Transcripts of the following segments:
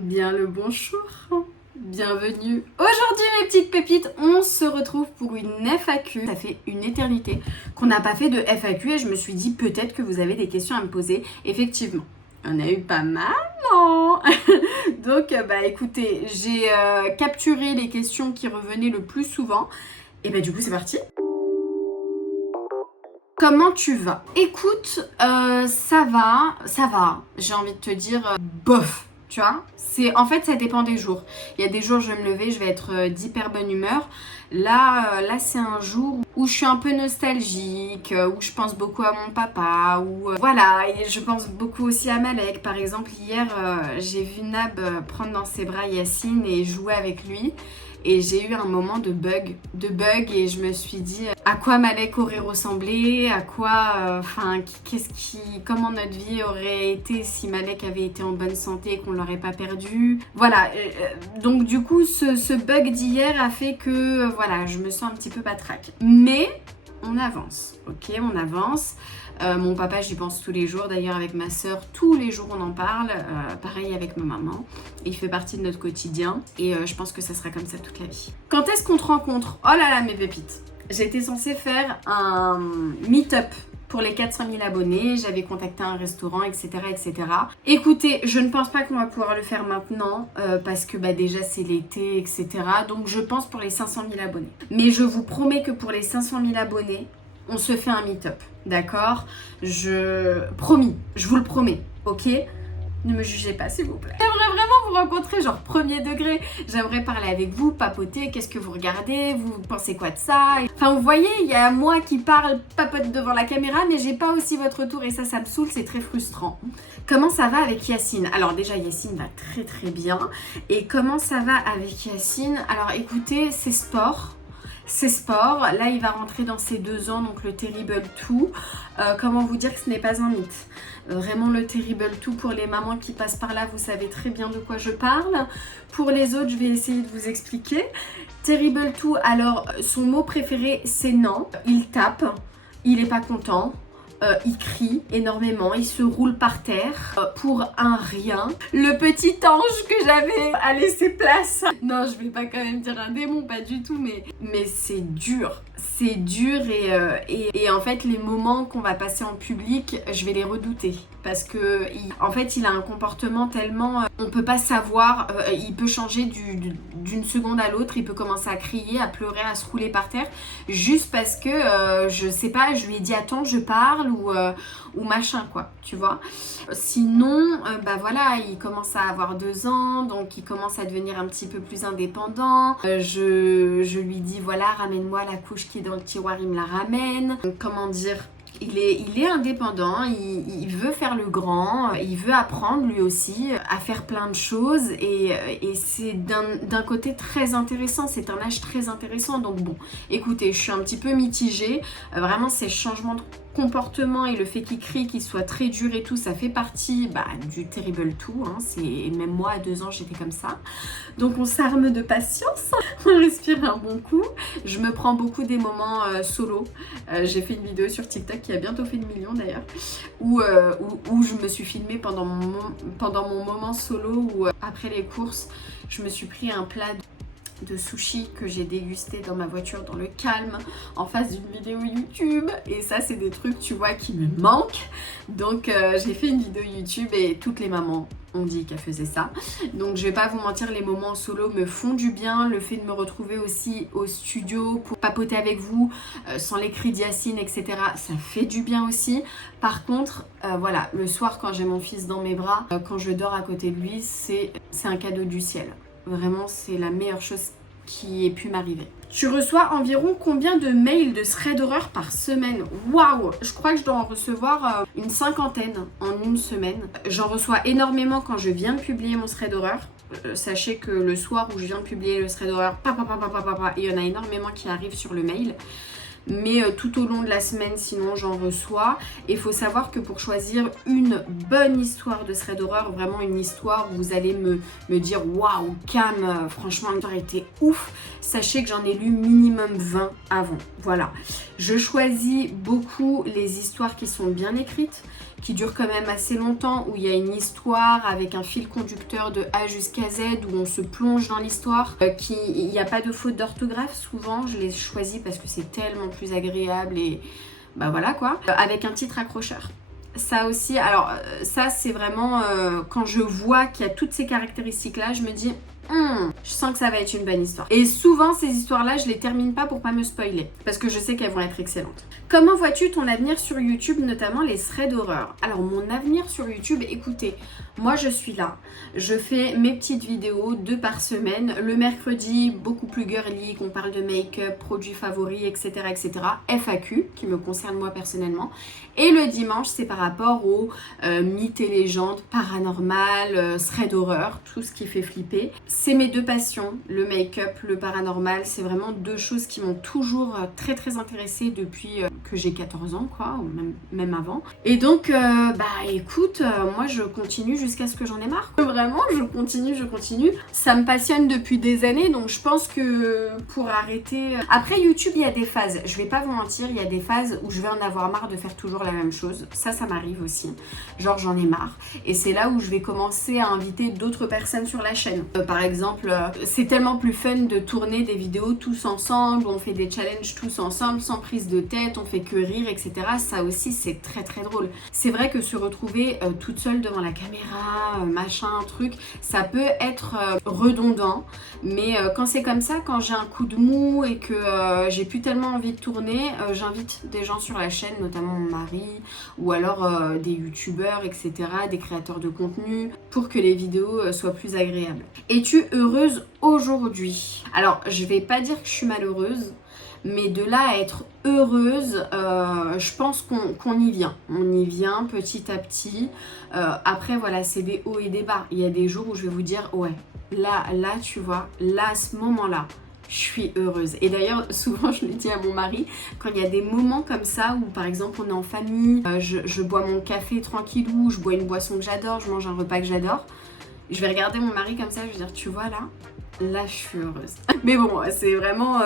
Bien le bonjour, bienvenue. Aujourd'hui mes petites pépites, on se retrouve pour une FAQ. Ça fait une éternité qu'on n'a pas fait de FAQ et je me suis dit peut-être que vous avez des questions à me poser. Effectivement, on a eu pas mal, non? Donc écoutez, j'ai capturé les questions qui revenaient le plus souvent. Et du coup c'est parti. Comment tu vas? Écoute, ça va, j'ai envie de te dire, bof. Tu vois, en fait, ça dépend des jours. Il y a des jours, je vais me lever, je vais être d'hyper bonne humeur. Là, c'est un jour où je suis un peu nostalgique, où je pense beaucoup à mon papa, voilà, et je pense beaucoup aussi à Malek. Par exemple, hier, j'ai vu Nab prendre dans ses bras Yacine et jouer avec lui. Et j'ai eu un moment de bug et je me suis dit à quoi Malek aurait ressemblé, à quoi, comment notre vie aurait été si Malek avait été en bonne santé et qu'on l'aurait pas perdu. Voilà, donc du coup ce bug d'hier a fait que voilà, je me sens un petit peu patraque. Mais on avance, ok, on avance. Mon papa, j'y pense tous les jours. D'ailleurs, avec ma soeur, tous les jours, on en parle. Pareil avec ma maman. Il fait partie de notre quotidien. Et je pense que ça sera comme ça toute la vie. Quand est-ce qu'on te rencontre? Oh là là, mes pépites. J'étais censée faire un meet-up pour les 400 000 abonnés. J'avais contacté un restaurant, etc., etc. Écoutez, je ne pense pas qu'on va pouvoir le faire maintenant parce que déjà, c'est l'été, etc. Donc, je pense pour les 500 000 abonnés. Mais je vous promets que pour les 500 000 abonnés, on se fait un meet-up, d'accord? Promis, je vous le promets, ok? Ne me jugez pas, s'il vous plaît. J'aimerais vraiment vous rencontrer, genre premier degré. J'aimerais parler avec vous, papoter, qu'est-ce que vous regardez, vous pensez quoi de ça? Enfin, vous voyez, il y a moi qui parle, papote devant la caméra, mais j'ai pas aussi votre retour et ça me saoule, c'est très frustrant. Comment ça va avec Yacine? Alors déjà, Yacine va très très bien. Et comment ça va avec Yacine? Alors écoutez, c'est sport. C'est sport, là il va rentrer dans ses 2 ans, donc le Terrible 2. Comment vous dire que ce n'est pas un mythe? Vraiment le Terrible 2, pour les mamans qui passent par là, vous savez très bien de quoi je parle. Pour les autres, je vais essayer de vous expliquer. Terrible 2, alors son mot préféré c'est non. Il tape, il est pas content. Il crie énormément, il se roule par terre pour un rien. Le petit ange que j'avais à laisser place. Non, je vais pas quand même dire un démon, pas du tout, mais c'est dur. C'est dur et en fait les moments qu'on va passer en public, je vais les redouter. Parce que en fait il a un comportement tellement... on peut pas savoir, il peut changer d'une seconde à l'autre, il peut commencer à crier, à pleurer, à se rouler par terre. Juste parce que, je sais pas, je lui ai dit attends je parle ou machin quoi, tu vois. Sinon, voilà, il commence à avoir 2 ans, donc il commence à devenir un petit peu plus indépendant. Je lui dis voilà, ramène-moi la couche qui est dans le tiroir, il me la ramène. Comment dire? Il est indépendant, il veut faire le grand, il veut apprendre lui aussi à faire plein de choses et c'est d'un côté très intéressant, c'est un âge très intéressant. Donc bon, écoutez, je suis un petit peu mitigée, vraiment ces changements de comportement et le fait qu'il crie, qu'il soit très dur et tout, ça fait partie du Terrible 2, hein. Même moi à 2 ans j'étais comme ça. Donc on s'arme de patience, on respire un bon coup. Je me prends beaucoup des moments solo. J'ai fait une vidéo sur TikTok qui a bientôt fait 1 million d'ailleurs, où je me suis filmée pendant mon moment solo, où après les courses, je me suis pris un plat de sushi que j'ai dégusté dans ma voiture dans le calme en face d'une vidéo YouTube, et ça c'est des trucs tu vois qui me manquent. Donc j'ai fait une vidéo YouTube et toutes les mamans ont dit qu'elle faisait ça. Donc je vais pas vous mentir, les moments solo me font du bien. Le fait de me retrouver aussi au studio pour papoter avec vous sans les cris d'Yacine, etc., ça fait du bien aussi. Par contre voilà, le soir quand j'ai mon fils dans mes bras, quand je dors à côté de lui, c'est un cadeau du ciel. Vraiment, c'est la meilleure chose qui ait pu m'arriver. Tu reçois environ combien de mails de thread d'horreur par semaine? Waouh! Je crois que je dois en recevoir une 50aine en une semaine. J'en reçois énormément quand je viens de publier mon thread d'horreur. Sachez que le soir où je viens de publier le thread d'horreur, il y en a énormément qui arrivent sur le mail. mais tout au long de la semaine, sinon j'en reçois. Et il faut savoir que pour choisir une bonne histoire de thread horreur, vraiment une histoire où vous allez me dire waouh, Cam, franchement, l'histoire était ouf, sachez que j'en ai lu minimum 20 avant. Voilà. Je choisis beaucoup les histoires qui sont bien écrites, qui durent quand même assez longtemps, où il y a une histoire avec un fil conducteur de A jusqu'à Z, où on se plonge dans l'histoire, il n'y a pas de faute d'orthographe. Souvent, je les choisis parce que c'est tellement plus agréable et bah voilà quoi. Avec un titre accrocheur. Ça aussi, alors ça c'est vraiment quand je vois qu'il y a toutes ces caractéristiques-là, je me dis je sens que ça va être une bonne histoire. Et souvent ces histoires-là, je les termine pas pour pas me spoiler, parce que je sais qu'elles vont être excellentes. Comment vois-tu ton avenir sur YouTube, notamment les threads d'horreur? Alors mon avenir sur YouTube, écoutez, moi je suis là, je fais mes petites vidéos 2 par semaine. Le mercredi, beaucoup plus girly, qu'on parle de make-up, produits favoris, etc., etc. FAQ, qui me concerne moi personnellement. Et le dimanche, c'est par rapport aux mythes et légendes, paranormal, thread d'horreur, tout ce qui fait flipper. C'est mes 2 passions, le make-up, le paranormal. C'est vraiment 2 choses qui m'ont toujours très très intéressée depuis que j'ai 14 ans, quoi, ou même avant. Et donc, bah écoute, moi je continue jusqu'à ce que j'en ai marre. Vraiment, je continue. Ça me passionne depuis des années, donc je pense que pour arrêter... Après YouTube, il y a des phases. Je vais pas vous mentir, il y a des phases où je vais en avoir marre de faire toujours la même chose. Ça m'arrive aussi. Genre, j'en ai marre. Et c'est là où je vais commencer à inviter d'autres personnes sur la chaîne. Par exemple, c'est tellement plus fun de tourner des vidéos tous ensemble, où on fait des challenges tous ensemble, sans prise de tête, on fait que rire, etc. Ça aussi, c'est très très drôle. C'est vrai que se retrouver toute seule devant la caméra, machin, truc, ça peut être redondant. Mais quand c'est comme ça, quand j'ai un coup de mou et que j'ai plus tellement envie de tourner, j'invite des gens sur la chaîne, notamment mon mari, ou alors des youtubeurs, etc., des créateurs de contenu, pour que les vidéos soient plus agréables. Es-tu heureuse aujourd'hui? Alors, je vais pas dire que je suis malheureuse, mais de là à être heureuse, je pense qu'on y vient. On y vient petit à petit. Après, voilà, c'est des hauts et des bas. Il y a des jours où je vais vous dire, ouais, là, tu vois, là, à ce moment-là, je suis heureuse. Et d'ailleurs, souvent, je le dis à mon mari, quand il y a des moments comme ça, où par exemple, on est en famille, je bois mon café tranquillou, je bois une boisson que j'adore, je mange un repas que j'adore, je vais regarder mon mari comme ça, je vais dire, tu vois là, je suis heureuse. Mais bon, c'est vraiment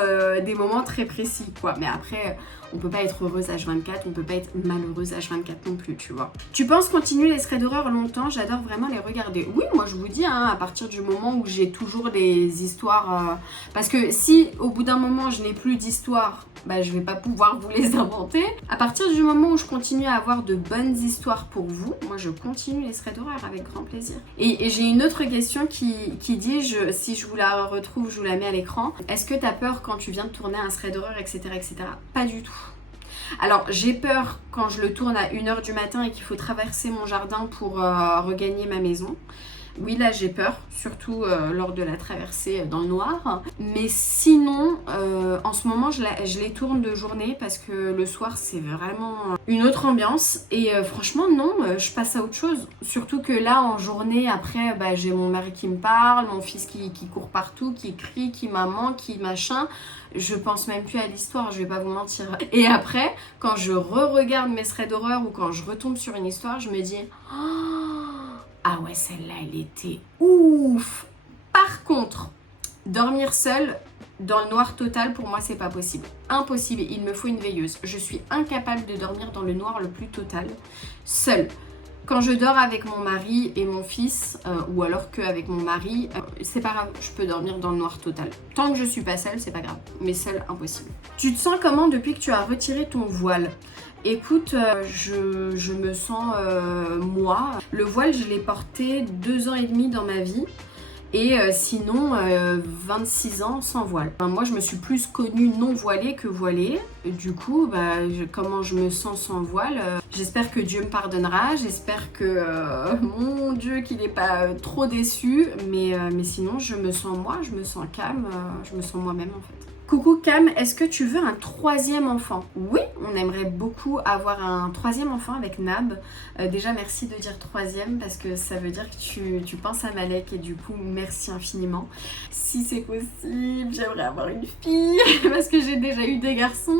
des moments très précis, quoi. Mais après, on peut pas être heureuse H24, on peut pas être malheureuse H24 non plus, tu vois. Tu penses continuer les threads d'horreur longtemps? J'adore vraiment les regarder. Oui, moi je vous dis, hein, à partir du moment où j'ai toujours des histoires... Parce que si au bout d'un moment je n'ai plus d'histoires, bah je vais pas pouvoir vous les inventer. À partir du moment où je continue à avoir de bonnes histoires pour vous, moi je continue les threads d'horreur avec grand plaisir. Et j'ai une autre question qui dit, si je vous la retrouve, je vous la mets à l'écran. Est-ce que tu as peur quand tu viens de tourner un thread d'horreur, etc., etc.? Pas du tout. Alors j'ai peur quand je le tourne à 1h du matin et qu'il faut traverser mon jardin pour regagner ma maison. Oui, là j'ai peur, surtout lors de la traversée dans le noir. Mais sinon, en ce moment je les tourne de journée parce que le soir c'est vraiment une autre ambiance. Et franchement non, je passe à autre chose. Surtout que là en journée, après bah, j'ai mon mari qui me parle, mon fils qui court partout, qui crie, qui maman, qui machin. Je pense même plus à l'histoire, je vais pas vous mentir. Et après, quand je re-regarde mes threads d'horreur ou quand je retombe sur une histoire, je me dis... Ah ouais, celle-là, elle était ouf. Par contre, dormir seule dans le noir total, pour moi, c'est pas possible. Impossible, il me faut une veilleuse. Je suis incapable de dormir dans le noir le plus total, seule. Quand je dors avec mon mari et mon fils, ou alors qu'avec mon mari, c'est pas grave, je peux dormir dans le noir total. Tant que je suis pas seule, c'est pas grave. Mais seule, impossible. Tu te sens comment depuis que tu as retiré ton voile ? Écoute, je me sens moi. Le voile, je l'ai porté 2 ans et demi dans ma vie. Et sinon, 26 ans sans voile. Enfin, moi, je me suis plus connue non voilée que voilée. Et du coup, bah, comment je me sens sans voile, j'espère que Dieu me pardonnera. J'espère que, mon Dieu, qu'il n'est pas trop déçu. Mais sinon, je me sens moi, je me sens calme, je me sens moi-même en fait. Coucou Cam, est-ce que tu veux un troisième enfant? Oui, on aimerait beaucoup avoir un troisième enfant avec Nab. Déjà merci de dire troisième parce que ça veut dire que tu penses à Malek et du coup merci infiniment. Si c'est possible, j'aimerais avoir une fille parce que j'ai déjà eu des garçons.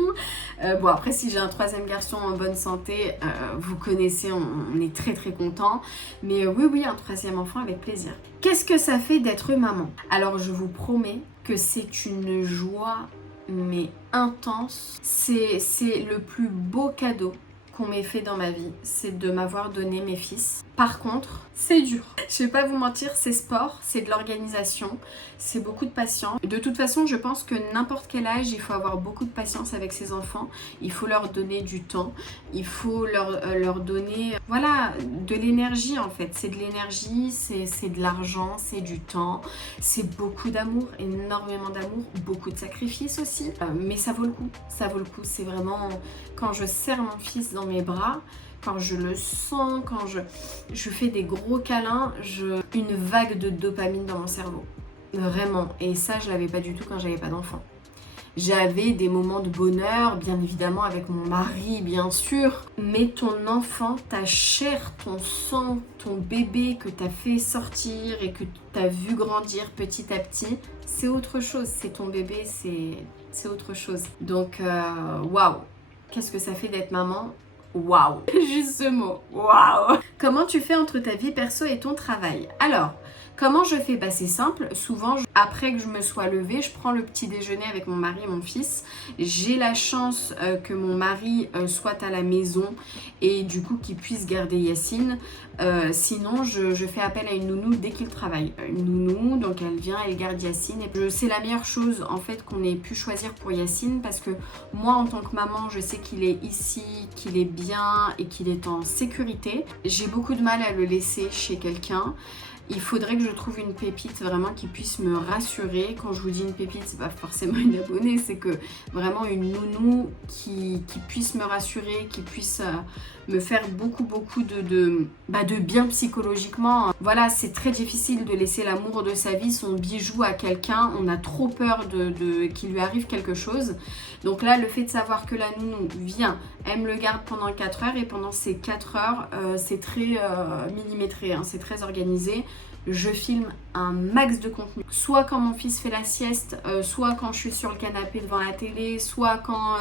Bon après si j'ai un troisième garçon en bonne santé, vous connaissez, on est très très content. Mais oui, un troisième enfant avec plaisir. Qu'est-ce que ça fait d'être maman? Alors je vous promets que c'est une joie mais intense. C'est le plus beau cadeau qu'on m'ait fait dans ma vie, c'est de m'avoir donné mes fils. Par contre, c'est dur. Je vais pas vous mentir, c'est sport, c'est de l'organisation, c'est beaucoup de patience. De toute façon, je pense que n'importe quel âge, il faut avoir beaucoup de patience avec ses enfants. Il faut leur donner du temps, il faut leur donner, voilà, de l'énergie en fait. C'est de l'énergie, c'est de l'argent, c'est du temps, c'est beaucoup d'amour, énormément d'amour, beaucoup de sacrifices aussi. Mais ça vaut le coup, ça vaut le coup. C'est vraiment quand je serre mon fils dans mes bras, quand je le sens, quand je fais des gros câlins, une vague de dopamine dans mon cerveau. Vraiment. Et ça, je l'avais pas du tout quand j'avais pas d'enfant. J'avais des moments de bonheur, bien évidemment, avec mon mari, bien sûr. Mais ton enfant, ta chair, ton sang, ton bébé que t'as fait sortir et que t'as vu grandir petit à petit, c'est autre chose. C'est ton bébé, c'est autre chose. Donc, waouh! Qu'est-ce que ça fait d'être maman? Waouh! Juste ce mot, waouh! Comment tu fais entre ta vie perso et ton travail? Alors, comment je fais? Bah c'est simple, souvent après que je me sois levée, je prends le petit déjeuner avec mon mari et mon fils. J'ai la chance que mon mari soit à la maison et du coup qu'il puisse garder Yacine. Sinon je fais appel à une nounou dès qu'il travaille. Une nounou, donc elle vient, elle garde Yacine. Et c'est la meilleure chose en fait qu'on ait pu choisir pour Yacine parce que moi en tant que maman, je sais qu'il est ici, qu'il est bien et qu'il est en sécurité. J'ai beaucoup de mal à le laisser chez quelqu'un. Il faudrait que je trouve une pépite vraiment qui puisse me rassurer. Quand je vous dis une pépite, c'est pas forcément une abonnée, c'est que vraiment une nounou qui puisse me rassurer, qui puisse me faire beaucoup de bien psychologiquement. Voilà, c'est très difficile de laisser l'amour de sa vie, son bijou à quelqu'un. On a trop peur qu'il lui arrive quelque chose. Donc là, le fait de savoir que la nounou vient, elle me le garde pendant 4 heures et pendant ces 4 heures, c'est très millimétré, hein, c'est très organisé. Je filme un max de contenu. Soit quand mon fils fait la sieste, soit quand je suis sur le canapé devant la télé, soit quand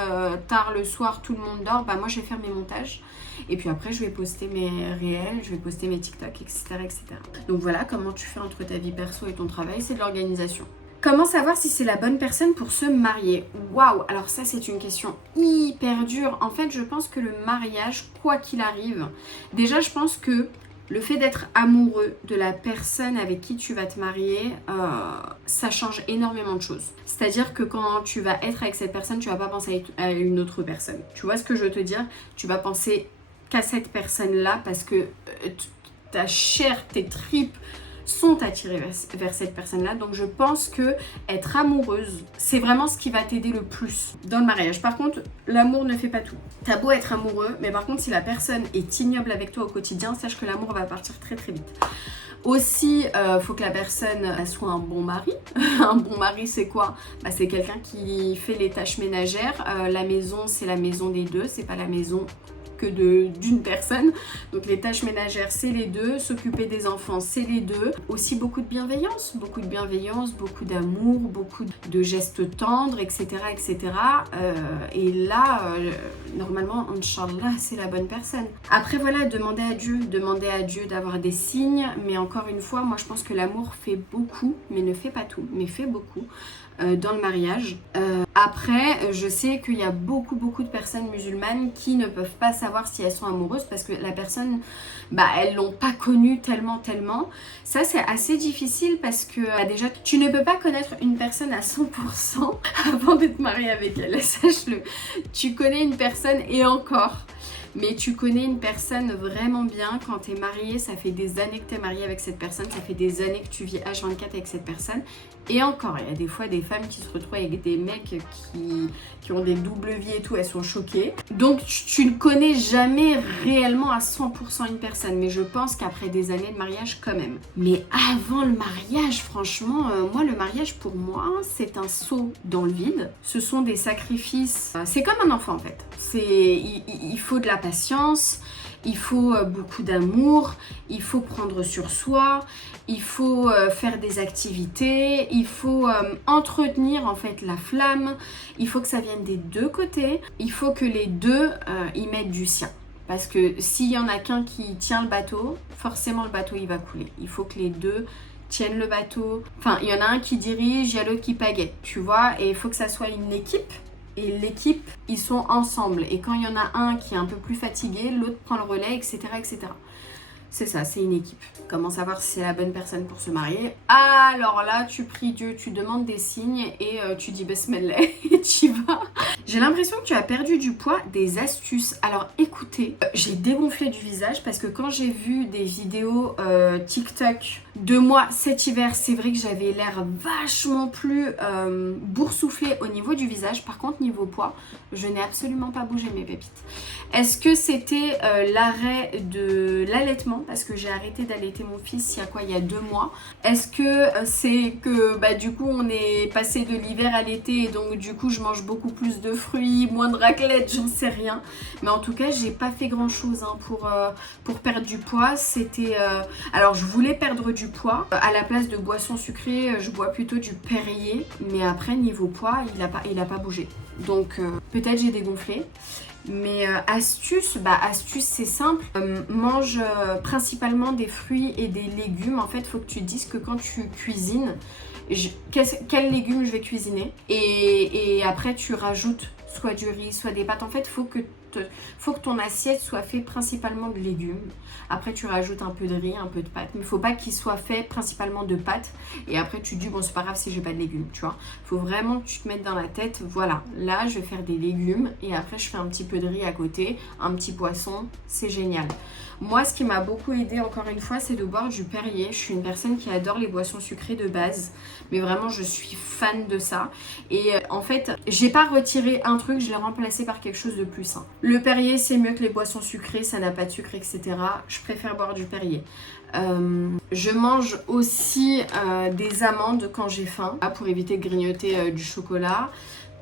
tard le soir tout le monde dort, bah moi je vais faire mes montages. Et puis après je vais poster mes réels, je vais poster mes TikTok, etc. etc. Donc voilà comment tu fais entre ta vie perso et ton travail, c'est de l'organisation. Comment savoir si c'est la bonne personne pour se marier? Waouh! Alors ça c'est une question hyper dure. En fait je pense que le mariage, quoi qu'il arrive, déjà je pense que le fait d'être amoureux de la personne avec qui tu vas te marier, ça change énormément de choses. C'est-à-dire que quand tu vas être avec cette personne, tu vas pas penser à une autre personne. Tu vois ce que je veux te dire? Tu vas penser qu'à cette personne-là parce que ta chair, tes tripes sont attirées vers cette personne-là. Donc je pense que être amoureuse, c'est vraiment ce qui va t'aider le plus dans le mariage. Par contre, l'amour ne fait pas tout. T'as beau être amoureux, mais par contre, si la personne est ignoble avec toi au quotidien, sache que l'amour va partir très très vite. Aussi, faut que la personne soit un bon mari. Un bon mari, c'est quoi? Bah, c'est quelqu'un qui fait les tâches ménagères. La maison, c'est la maison des deux, c'est pas la maison que d'une personne. Donc les tâches ménagères, c'est les deux. S'occuper des enfants, c'est les deux. Aussi beaucoup de bienveillance, beaucoup d'amour, beaucoup de gestes tendres, etc. etc. Et là, normalement, Inch'Allah, c'est la bonne personne. Après, voilà, demandez à Dieu d'avoir des signes. Mais encore une fois, moi, je pense que l'amour fait beaucoup, mais ne fait pas tout, mais fait beaucoup dans le mariage. Après, je sais qu'il y a beaucoup de personnes musulmanes qui ne peuvent pas savoir si elles sont amoureuses parce que la personne, elles l'ont pas connue tellement. Ça, c'est assez difficile parce que déjà, tu ne peux pas connaître une personne à 100% avant d'être marié avec elle, sache-le. Tu connais une personne et encore. Mais tu connais une personne vraiment bien quand t'es marié, ça fait des années que t'es marié avec cette personne, ça fait des années que tu vis H24 avec cette personne. Et encore, il y a des fois des femmes qui se retrouvent avec des mecs qui ont des doubles vies et tout, elles sont choquées. Donc tu ne connais jamais réellement à 100% une personne, mais je pense qu'après des années de mariage quand même. Mais avant le mariage, franchement, moi le mariage pour moi, c'est un saut dans le vide. Ce sont des sacrifices, c'est comme un enfant en fait. Il faut de la patience. Il faut beaucoup d'amour, il faut prendre sur soi, il faut faire des activités, il faut entretenir en fait la flamme, il faut que ça vienne des deux côtés, il faut que les deux y mettent du sien. Parce que s'il y en a qu'un qui tient le bateau, forcément le bateau il va couler. Il faut que les deux tiennent le bateau. Enfin, il y en a un qui dirige, il y a l'autre qui pagaie, tu vois, et il faut que ça soit une équipe. Et l'équipe, ils sont ensemble. Et quand il y en a un qui est un peu plus fatigué, l'autre prend le relais, etc. etc. C'est ça, c'est une équipe. Comment savoir si c'est la bonne personne pour se marier? Alors là, tu pries Dieu, tu demandes des signes et tu dis Besmellah et tu vas. J'ai l'impression que tu as perdu du poids, des astuces. Alors écoutez, j'ai dégonflé du visage parce que quand j'ai vu des vidéos TikTok de moi cet hiver, c'est vrai que j'avais l'air vachement plus boursouflée au niveau du visage. Par contre, niveau poids, je n'ai absolument pas bougé mes pépites. Est-ce que c'était l'arrêt de l'allaitement? Parce que j'ai arrêté d'allaiter mon fils il y a 2 mois. Est-ce que c'est que du coup on est passé de l'hiver à l'été et donc du coup je mange beaucoup plus de fruits, moins de raclette, j'en sais rien. Mais en tout cas j'ai pas fait grand chose pour perdre du poids. C'était alors je voulais perdre du poids. À la place de boissons sucrées, je bois plutôt du Perrier. Mais après niveau poids il a pas bougé. Donc peut-être j'ai dégonflé. Mais astuce c'est simple, mange principalement des fruits et des légumes. En fait, il faut que tu te dises que quand tu cuisines, quels légumes je vais cuisiner. Et après, tu rajoutes soit du riz, soit des pâtes. En fait, faut que ton assiette soit faite principalement de légumes. Après, tu rajoutes un peu de riz, un peu de pâtes. Mais il ne faut pas qu'il soit fait principalement de pâtes. Et après, tu te dis, bon, c'est pas grave si j'ai pas de légumes, tu vois. Il faut vraiment que tu te mettes dans la tête, voilà, là, je vais faire des légumes. Et après, je fais un petit peu de riz à côté, un petit poisson. C'est génial. Moi, ce qui m'a beaucoup aidé, encore une fois, c'est de boire du Perrier. Je suis une personne qui adore les boissons sucrées de base. Mais vraiment, je suis fan de ça. Et en fait, j'ai pas retiré un truc, je l'ai remplacé par quelque chose de plus sain. Le Perrier, c'est mieux que les boissons sucrées, ça n'a pas de sucre, etc. Je préfère boire du Perrier. Je mange aussi des amandes quand j'ai faim, pour éviter de grignoter du chocolat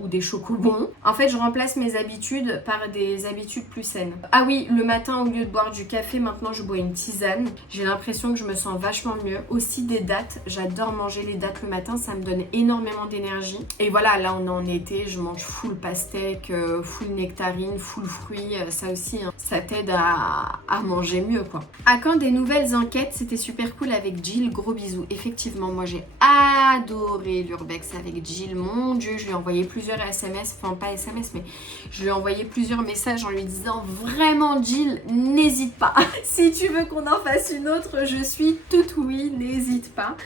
ou des chocobons. En fait, je remplace mes habitudes par des habitudes plus saines. Ah oui, le matin, au lieu de boire du café, maintenant je bois une tisane. J'ai l'impression que je me sens vachement mieux. Aussi des dattes, j'adore manger les dattes le matin, ça me donne énormément d'énergie. Et voilà, là on est en été, je mange full pastèque, full nectarine, full fruits, ça aussi, hein, ça t'aide à manger mieux quoi. À quand des nouvelles enquêtes? C'était super cool avec Jill, gros bisous. Effectivement, moi j'ai adoré l'urbex avec Jill, mon dieu, je lui ai envoyé plusieurs SMS, enfin pas SMS, mais je lui ai envoyé plusieurs messages en lui disant vraiment Jill, n'hésite pas. Si tu veux qu'on en fasse une autre, je suis toute oui, n'hésite pas.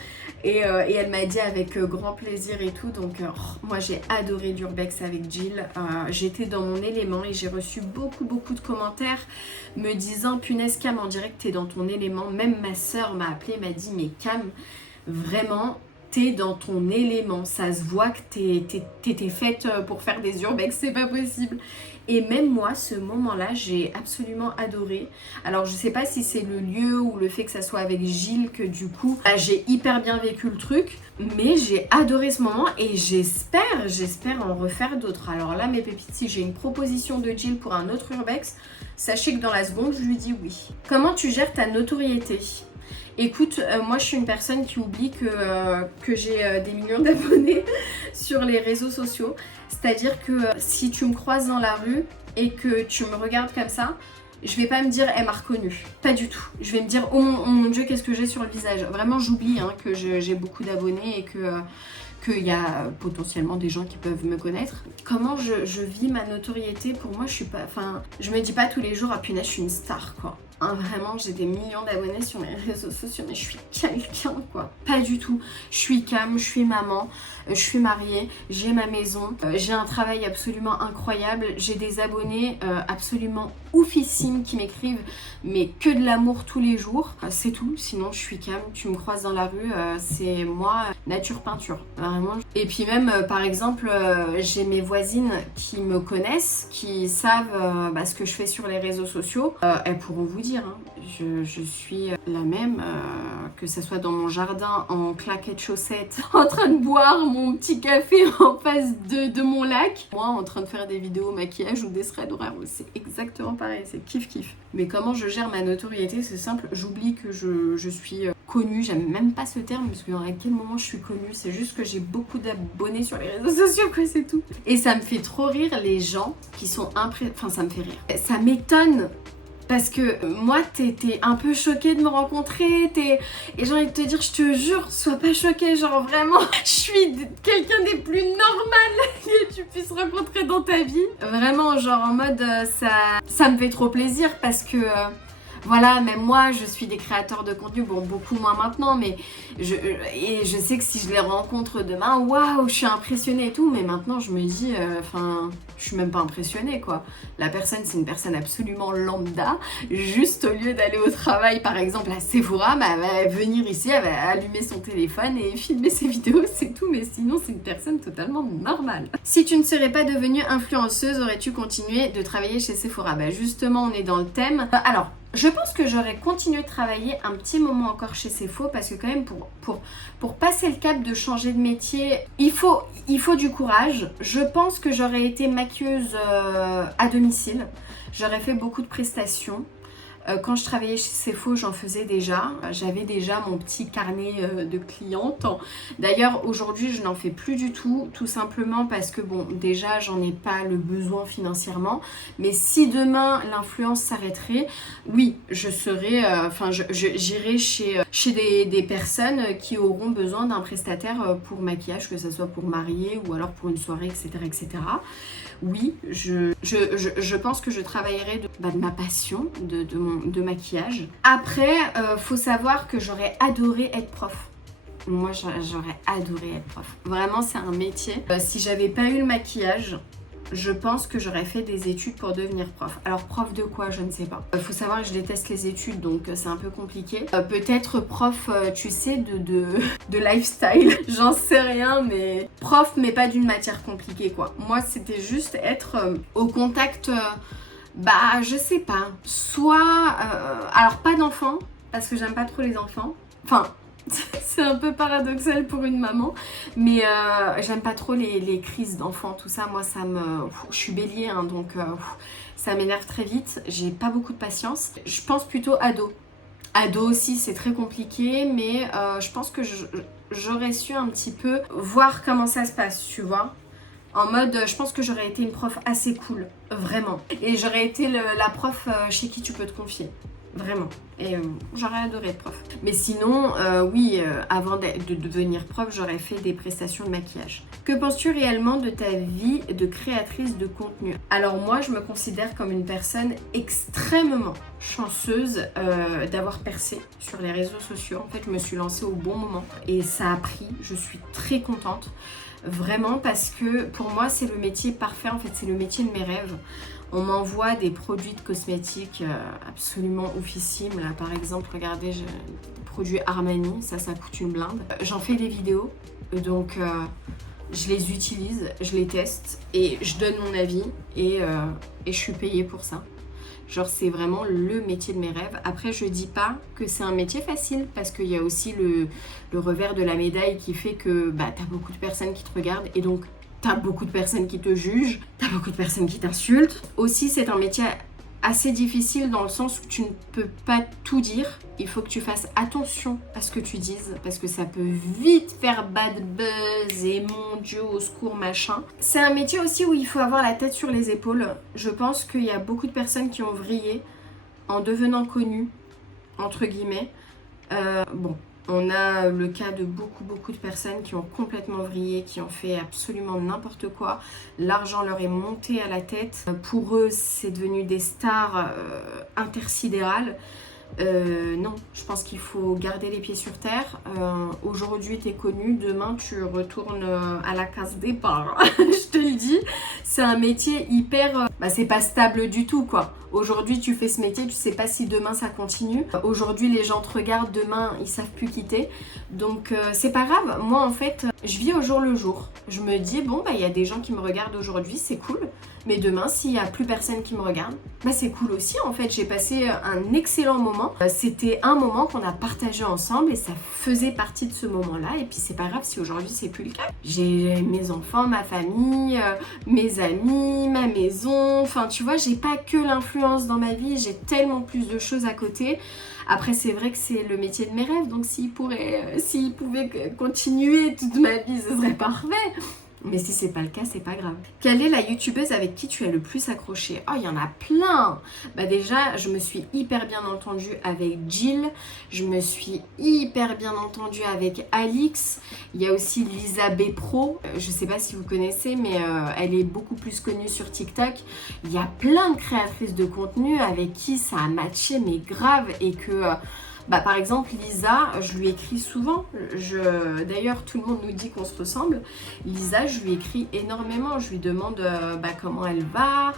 Et elle m'a dit avec grand plaisir et tout. Donc moi j'ai adoré l'urbex avec Jill. J'étais dans mon élément et j'ai reçu beaucoup de commentaires me disant punaise Cam, on dirait que t'es dans ton élément. Même ma soeur m'a appelé, m'a dit mais Cam, vraiment t'es dans ton élément, ça se voit que t'étais faite pour faire des urbex, c'est pas possible. Et même moi, ce moment-là, j'ai absolument adoré. Alors je sais pas si c'est le lieu ou le fait que ça soit avec Gilles que du coup, j'ai hyper bien vécu le truc, mais j'ai adoré ce moment et j'espère en refaire d'autres. Alors là, mes pépites, si j'ai une proposition de Gilles pour un autre urbex, sachez que dans la seconde, je lui dis oui. Comment tu gères ta notoriété ? Écoute, moi je suis une personne qui oublie que j'ai des millions d'abonnés sur les réseaux sociaux. C'est-à-dire que si tu me croises dans la rue et que tu me regardes comme ça, je vais pas me dire elle m'a reconnue. Pas du tout. Je vais me dire oh mon dieu, qu'est-ce que j'ai sur le visage. Vraiment j'oublie que j'ai beaucoup d'abonnés et qu'il y a potentiellement des gens qui peuvent me connaître. Comment je vis ma notoriété? Pour moi, je suis pas... Enfin, je me dis pas tous les jours, ah punaise, je suis une star, quoi. Hein, vraiment, j'ai des millions d'abonnés sur mes réseaux sociaux, mais je suis quelqu'un, quoi. Pas du tout. Je suis calme, je suis maman, je suis mariée, j'ai ma maison, j'ai un travail absolument incroyable, j'ai des abonnés absolument oufissimes qui m'écrivent, mais que de l'amour tous les jours. C'est tout, sinon je suis calme. Tu me croises dans la rue, c'est moi, nature peinture. Vraiment. Et puis même, par exemple, j'ai mes voisines qui me connaissent, qui savent ce que je fais sur les réseaux sociaux. Elles pourront vous dire, hein, je suis la même, que ce soit dans mon jardin, en claquettes chaussettes, en train de boire mon petit café en face de mon lac. Moi, en train de faire des vidéos maquillage ou des threads horaires, c'est exactement pareil, c'est kiff. Mais comment je gère ma notoriété? C'est simple, j'oublie que je suis connue, j'aime même pas ce terme, parce que à quel moment je suis connue, c'est juste que j'ai beaucoup d'abonnés sur les réseaux sociaux, quoi, c'est tout. Et ça me fait trop rire les gens qui sont enfin ça me fait rire. Ça m'étonne. Parce que moi, t'es un peu choquée de me rencontrer, et j'ai envie de te dire, je te jure, sois pas choquée, genre vraiment, je suis quelqu'un des plus normales que tu puisses rencontrer dans ta vie. Vraiment, genre en mode, ça me fait trop plaisir parce que... Voilà, même moi, je suis des créateurs de contenu, bon, beaucoup moins maintenant, mais je sais que si je les rencontre demain, waouh, je suis impressionnée et tout, mais maintenant, je me dis, je suis même pas impressionnée, quoi. La personne, c'est une personne absolument lambda, juste au lieu d'aller au travail, par exemple, à Sephora, elle va venir ici, elle va allumer son téléphone et filmer ses vidéos, c'est tout, mais sinon, c'est une personne totalement normale. Si tu ne serais pas devenue influenceuse, aurais-tu continué de travailler chez Sephora? Bah, justement, on est dans le thème. Alors, je pense que j'aurais continué de travailler un petit moment encore chez Sephora parce que quand même pour passer le cap de changer de métier, il faut du courage. Je pense que j'aurais été maquilleuse à domicile. J'aurais fait beaucoup de prestations. Quand je travaillais chez Sephora, j'en faisais déjà. J'avais déjà mon petit carnet de clientes. D'ailleurs, aujourd'hui, je n'en fais plus du tout simplement parce que, bon, déjà, j'en ai pas le besoin financièrement. Mais si demain, l'influence s'arrêterait, oui, je serais... j'irai chez des personnes qui auront besoin d'un prestataire pour maquillage, que ce soit pour marier ou alors pour une soirée, etc., etc. Oui, je pense que je travaillerai de ma passion, de maquillage. Après, faut savoir que j'aurais adoré être prof. Moi, j'aurais adoré être prof. Vraiment, c'est un métier. Si j'avais pas eu le maquillage, je pense que j'aurais fait des études pour devenir prof. Alors prof de quoi, je ne sais pas. Faut savoir que je déteste les études, donc c'est un peu compliqué. Peut-être prof, tu sais, de lifestyle. J'en sais rien, mais prof, mais pas d'une matière compliquée, quoi. Moi, c'était juste être au contact, je sais pas. Soit, alors pas d'enfants, parce que j'aime pas trop les enfants. Enfin... C'est un peu paradoxal pour une maman, mais j'aime pas trop les crises d'enfants, tout ça. Moi, je suis bélier, hein, donc ça m'énerve très vite. J'ai pas beaucoup de patience. Je pense plutôt ado. Ado aussi, c'est très compliqué, mais je pense que j'aurais su un petit peu voir comment ça se passe, tu vois. En mode, je pense que j'aurais été une prof assez cool, vraiment. Et j'aurais été la prof chez qui tu peux te confier. Vraiment. Et j'aurais adoré être prof. Mais sinon, oui, avant de devenir prof, j'aurais fait des prestations de maquillage. Que penses-tu réellement de ta vie de créatrice de contenu? Alors moi, je me considère comme une personne extrêmement chanceuse d'avoir percé sur les réseaux sociaux. En fait, je me suis lancée au bon moment et ça a pris. Je suis très contente. Vraiment, parce que pour moi, c'est le métier parfait. En fait, c'est le métier de mes rêves. On m'envoie des produits de cosmétiques absolument oufissimes. Là, par exemple, regardez, j'ai des produits Armani, ça coûte une blinde. J'en fais des vidéos, donc je les utilise, je les teste et je donne mon avis et je suis payée pour ça. Genre, c'est vraiment le métier de mes rêves. Après, je dis pas que c'est un métier facile parce qu'il y a aussi le revers de la médaille qui fait que t'as beaucoup de personnes qui te regardent et donc t'as beaucoup de personnes qui te jugent, t'as beaucoup de personnes qui t'insultent. Aussi, c'est un métier assez difficile dans le sens où tu ne peux pas tout dire. Il faut que tu fasses attention à ce que tu dises parce que ça peut vite faire bad buzz et mon Dieu, au secours, machin. C'est un métier aussi où il faut avoir la tête sur les épaules. Je pense qu'il y a beaucoup de personnes qui ont vrillé en devenant connues, entre guillemets. On a le cas de beaucoup de personnes qui ont complètement vrillé, qui ont fait absolument n'importe quoi. L'argent leur est monté à la tête. Pour eux, c'est devenu des stars intersidérales. Non, je pense qu'il faut garder les pieds sur terre. Aujourd'hui, tu es connu, demain, tu retournes à la case départ. Je te le dis, c'est un métier hyper... c'est pas stable du tout, quoi. Aujourd'hui, tu fais ce métier, tu sais pas si demain ça continue. Aujourd'hui, les gens te regardent, demain, ils savent plus quitter. Donc, c'est pas grave. Moi, en fait, je vis au jour le jour. Je me dis, bon, il y a des gens qui me regardent aujourd'hui, c'est cool. Mais demain, s'il n'y a plus personne qui me regarde, c'est cool aussi. En fait, j'ai passé un excellent moment. C'était un moment qu'on a partagé ensemble et ça faisait partie de ce moment-là. Et puis, c'est pas grave si aujourd'hui, c'est plus le cas. J'ai mes enfants, ma famille, mes amis, ma maison. Enfin, tu vois, j'ai pas que l'influence dans ma vie. J'ai tellement plus de choses à côté. Après, c'est vrai que c'est le métier de mes rêves. Donc, s'il pouvait continuer toute ma vie, ce serait parfait. Mais si c'est pas le cas, c'est pas grave. Quelle est la youtubeuse avec qui tu es le plus accroché? Oh, il y en a plein. Déjà, je me suis hyper bien entendue avec Jill. Je me suis hyper bien entendue avec Alix. Il y a aussi Lisa B Pro. Je sais pas si vous connaissez, mais elle est beaucoup plus connue sur TikTok. Il y a plein de créatrices de contenu avec qui ça a matché, mais grave, et que... par exemple, Lisa, je lui écris souvent. D'ailleurs, tout le monde nous dit qu'on se ressemble. Lisa, je lui écris énormément. Je lui demande comment elle va.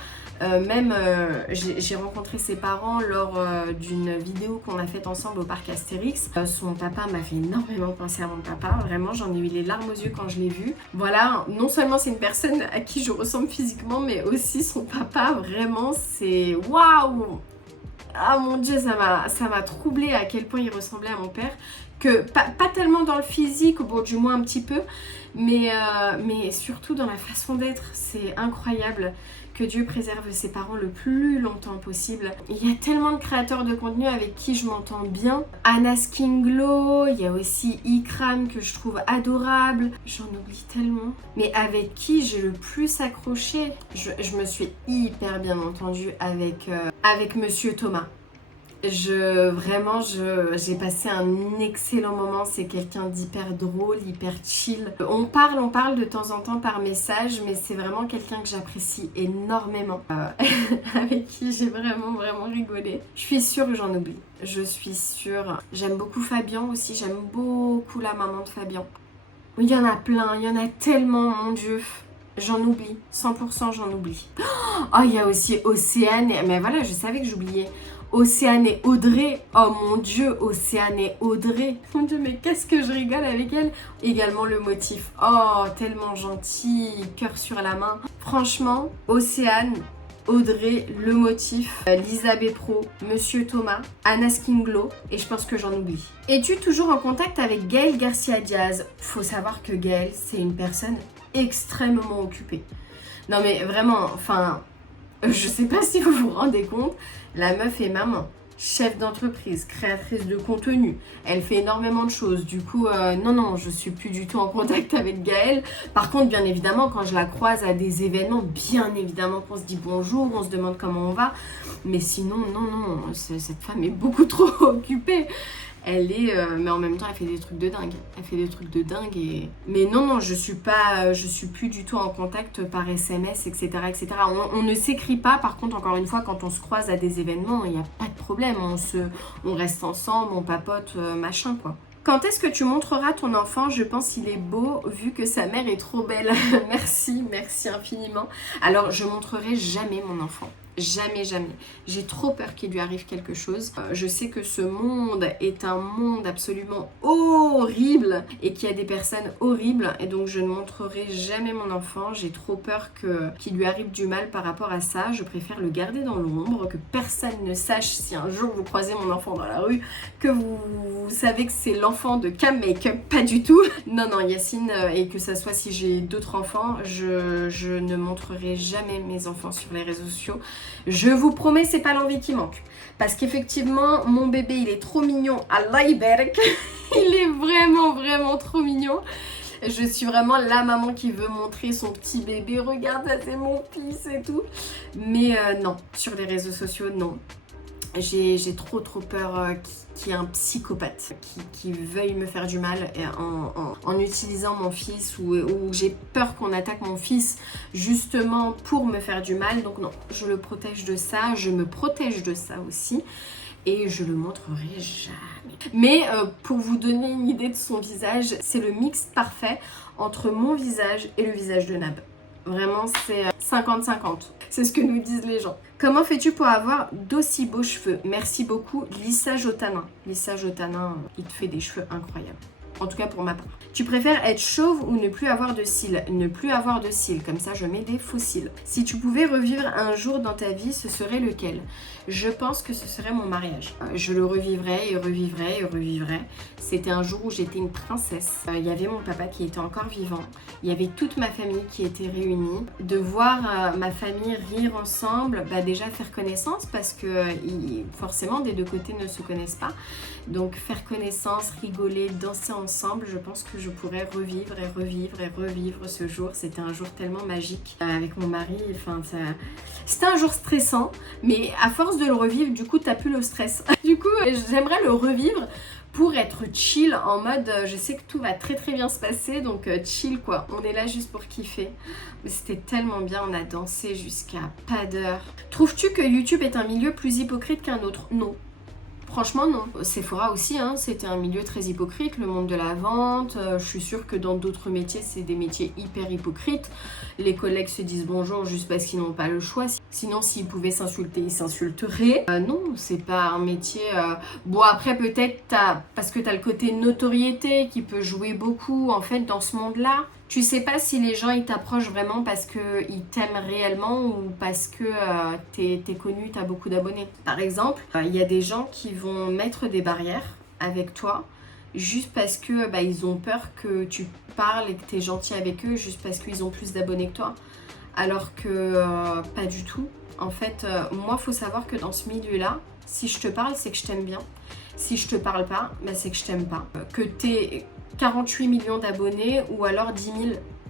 J'ai rencontré ses parents lors d'une vidéo qu'on a faite ensemble au parc Astérix. Son papa m'a fait énormément penser à mon papa. Vraiment, j'en ai eu les larmes aux yeux quand je l'ai vu. Voilà, non seulement c'est une personne à qui je ressemble physiquement, mais aussi son papa. Vraiment, c'est waouh! Ah mon Dieu, ça m'a troublée à quel point il ressemblait à mon père. Que pas tellement dans le physique, bon du moins un petit peu, mais surtout dans la façon d'être. C'est incroyable. Que Dieu préserve ses parents le plus longtemps possible. Il y a tellement de créateurs de contenu avec qui je m'entends bien. Anna Skinglo, il y a aussi Ikram que je trouve adorable. J'en oublie tellement. Mais avec qui j'ai le plus accroché? Je me suis hyper bien entendue avec Monsieur Thomas. J'ai passé un excellent moment. C'est quelqu'un d'hyper drôle, hyper chill. On parle de temps en temps par message, mais c'est vraiment quelqu'un que j'apprécie énormément. Avec qui j'ai vraiment rigolé. Je suis sûre que j'en oublie. Je suis sûre. J'aime beaucoup Fabien aussi. J'aime beaucoup la maman de Fabien. Il y en a plein, il y en a tellement, mon Dieu. J'en oublie. 100% j'en oublie. Oh, il y a aussi Océane. Mais voilà, je savais que j'oubliais. Océane et Audrey, oh mon Dieu, Océane et Audrey, mon Dieu, mais qu'est-ce que je rigole avec elle. Également le motif, oh tellement gentil, cœur sur la main. Franchement, Océane, Audrey, le motif, Lisa B Pro, Monsieur Thomas, Anna Skinglo, et je pense que j'en oublie. Es-tu toujours en contact avec Gaël Garcia Diaz? Faut savoir que Gaël, c'est une personne extrêmement occupée. Non mais vraiment, enfin... Je sais pas si vous vous rendez compte, la meuf est maman, chef d'entreprise, créatrice de contenu. Elle fait énormément de choses. Du coup, non, je suis plus du tout en contact avec Gaëlle. Par contre, bien évidemment, quand je la croise à des événements, bien évidemment qu'on se dit bonjour, on se demande comment on va. Mais sinon, non, cette femme est beaucoup trop occupée. Elle est, mais en même temps, elle fait des trucs de dingue. Mais non, je suis plus du tout en contact par SMS, etc. On ne s'écrit pas. Par contre, encore une fois, quand on se croise à des événements, il n'y a pas de problème. On reste ensemble, on papote, machin, quoi. Quand est-ce que tu montreras ton enfant? Je pense qu'il est beau vu que sa mère est trop belle. Merci infiniment. Alors, je montrerai jamais mon enfant. Jamais. J'ai trop peur qu'il lui arrive quelque chose. Je sais que ce monde est un monde absolument horrible et qu'il y a des personnes horribles et donc je ne montrerai jamais mon enfant. J'ai trop peur qu'il lui arrive du mal par rapport à ça. Je préfère le garder dans l'ombre, que personne ne sache si un jour vous croisez mon enfant dans la rue, que vous savez que c'est l'enfant de Cam Makeup. Pas du tout. Non, Yacine, et que ça soit si j'ai d'autres enfants, je ne montrerai jamais mes enfants sur les réseaux sociaux. Je vous promets, c'est pas l'envie qui manque. Parce qu'effectivement, mon bébé, il est trop mignon à l'Iberg. Il est vraiment trop mignon. Je suis vraiment la maman qui veut montrer son petit bébé. Regarde, ça c'est mon fils et tout. Mais non, sur les réseaux sociaux, non. J'ai trop peur qu'il y ait un psychopathe qui veuille me faire du mal en utilisant mon fils ou j'ai peur qu'on attaque mon fils justement pour me faire du mal. Donc non, je le protège de ça, je me protège de ça aussi et je le montrerai jamais. Mais pour vous donner une idée de son visage, c'est le mix parfait entre mon visage et le visage de Nab. Vraiment, c'est 50-50. C'est ce que nous disent les gens. Comment fais-tu pour avoir d'aussi beaux cheveux? Merci beaucoup, Lissa Jotanin. Lissa Jotanin, il te fait des cheveux incroyables. En tout cas pour ma part. Tu préfères être chauve ou ne plus avoir de cils? Ne plus avoir de cils, comme ça je mets des faux cils. Si tu pouvais revivre un jour dans ta vie, ce serait lequel? Je pense que ce serait mon mariage. Je le revivrais et revivrais et revivrais. C'était un jour où j'étais une princesse. Il y avait mon papa qui était encore vivant. Il y avait toute ma famille qui était réunie. De voir ma famille rire ensemble, déjà faire connaissance parce que forcément des deux côtés ne se connaissent pas. Donc faire connaissance, rigoler, danser ensemble, je pense que je pourrais revivre et revivre et revivre ce jour. C'était un jour tellement magique avec mon mari. Enfin, c'était un jour stressant, mais à force de le revivre, du coup, t'as plus le stress. Du coup, j'aimerais le revivre pour être chill en mode je sais que tout va très bien se passer, donc chill quoi. On est là juste pour kiffer. Mais c'était tellement bien, on a dansé jusqu'à pas d'heure. Trouves-tu que YouTube est un milieu plus hypocrite qu'un autre? Non. Franchement non. Sephora aussi, c'était un milieu très hypocrite, le monde de la vente. Je suis sûre que dans d'autres métiers, c'est des métiers hyper hypocrites. Les collègues se disent bonjour juste parce qu'ils n'ont pas le choix. Sinon, s'ils pouvaient s'insulter, ils s'insulteraient. Non, c'est pas un métier... Bon, après, peut-être parce que t'as le côté notoriété qui peut jouer beaucoup, en fait, dans ce monde-là. Tu sais pas si les gens ils t'approchent vraiment parce qu'ils t'aiment réellement ou parce que t'es connu, t'as beaucoup d'abonnés. Par exemple, il y a des gens qui vont mettre des barrières avec toi juste parce que ils ont peur que tu parles et que t'es gentil avec eux juste parce qu'ils ont plus d'abonnés que toi. Alors que pas du tout. En fait, moi, faut savoir que dans ce milieu-là, si je te parle, c'est que je t'aime bien. Si je te parle pas, c'est que je t'aime pas. Que t'es 48 millions d'abonnés ou alors 10 000.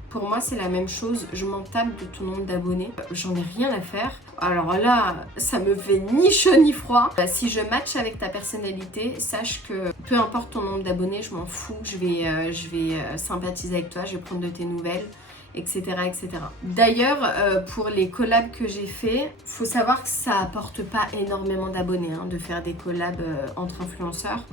Pour moi, c'est la même chose. Je m'en tape de ton nombre d'abonnés. J'en ai rien à faire. Alors là, ça me fait ni chaud ni froid. Si je match avec ta personnalité, sache que peu importe ton nombre d'abonnés, je m'en fous. Je vais sympathiser avec toi, je vais prendre de tes nouvelles, etc. etc. D'ailleurs, pour les collabs que j'ai fait, faut savoir que ça apporte pas énormément d'abonnés, de faire des collabs entre influenceurs.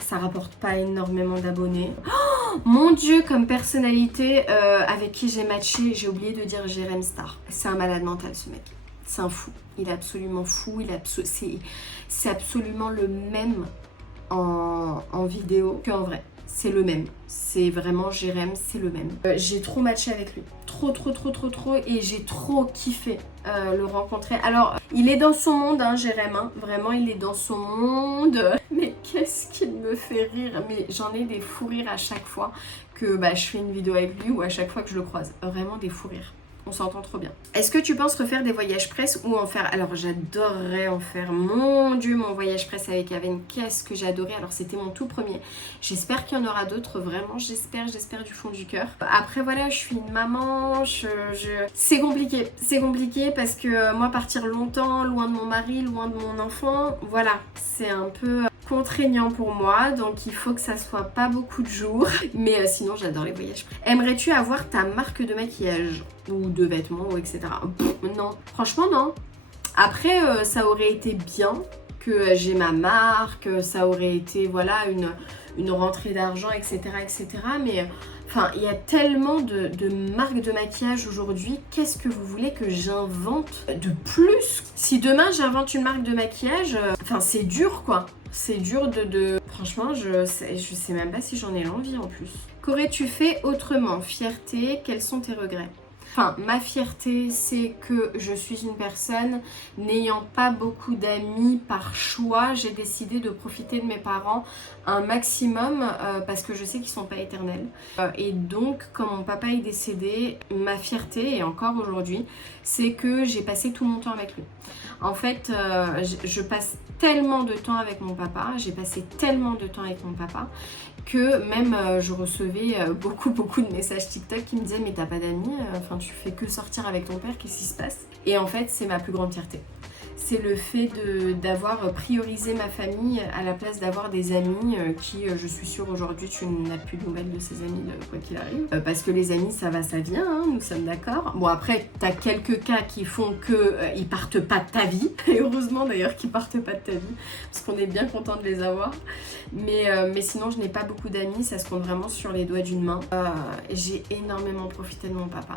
Ça rapporte pas énormément d'abonnés. Oh, mon Dieu, comme personnalité avec qui j'ai matché, j'ai oublié de dire Jérém Star. C'est un malade mental ce mec. C'est un fou. Il est absolument fou. C'est absolument le même en vidéo qu'en vrai. C'est le même. C'est vraiment Jérém, c'est le même. J'ai trop matché avec lui. Trop. Et j'ai trop kiffé le rencontrer. Alors, il est dans son monde, Jérém. Vraiment, il est dans son monde. Mais qu'est-ce qu'il me fait rire. Mais j'en ai des fous rires à chaque fois que je fais une vidéo avec lui ou à chaque fois que je le croise. Vraiment des fous rires. On s'entend trop bien. Est-ce que tu penses refaire des voyages presse ou en faire? Alors j'adorerais en faire. Mon Dieu, mon voyage presse avec Aven, qu'est-ce que j'ai adoré. Alors c'était mon tout premier. J'espère qu'il y en aura d'autres, vraiment. J'espère du fond du cœur. Après voilà, je suis une maman. C'est compliqué. C'est compliqué parce que moi partir longtemps, loin de mon mari, loin de mon enfant, voilà. C'est un peu contraignant pour moi, donc il faut que ça soit pas beaucoup de jours. Mais sinon j'adore les voyages. Aimerais-tu avoir ta marque de maquillage ou de vêtements ou etc. Non, franchement non. Après ça aurait été bien que j'ai ma marque, ça aurait été voilà une rentrée d'argent etc. Mais enfin il y a tellement de marques de maquillage aujourd'hui. Qu'est-ce que vous voulez que j'invente de plus? Si demain j'invente une marque de maquillage, enfin c'est dur quoi. C'est dur de... Franchement, je sais même pas si j'en ai l'envie en plus. Qu'aurais-tu fait autrement? Fierté, quels sont tes regrets? Enfin, ma fierté, c'est que je suis une personne n'ayant pas beaucoup d'amis par choix. J'ai décidé de profiter de mes parents un maximum parce que je sais qu'ils sont pas éternels. Et donc, quand mon papa est décédé, ma fierté, et encore aujourd'hui, c'est que j'ai passé tout mon temps avec lui. En fait, je passe tellement de temps avec mon papa, j'ai passé tellement de temps avec mon papa que même je recevais beaucoup de messages TikTok qui me disaient mais t'as pas d'amis, enfin tu fais que sortir avec ton père, qu'est-ce qui se passe? Et en fait c'est ma plus grande fierté. c'est le fait d'avoir priorisé ma famille à la place d'avoir des amis qui, je suis sûre aujourd'hui, tu n'as plus de nouvelles de ces amis, quoi qu'il arrive. Parce que les amis, ça va, ça vient, hein, nous sommes d'accord. Bon, après, t'as quelques cas qui font qu'ils partent pas de ta vie. Et heureusement d'ailleurs qu'ils partent pas de ta vie, parce qu'on est bien content de les avoir. Mais sinon, je n'ai pas beaucoup d'amis, ça se compte vraiment sur les doigts d'une main. J'ai énormément profité de mon papa.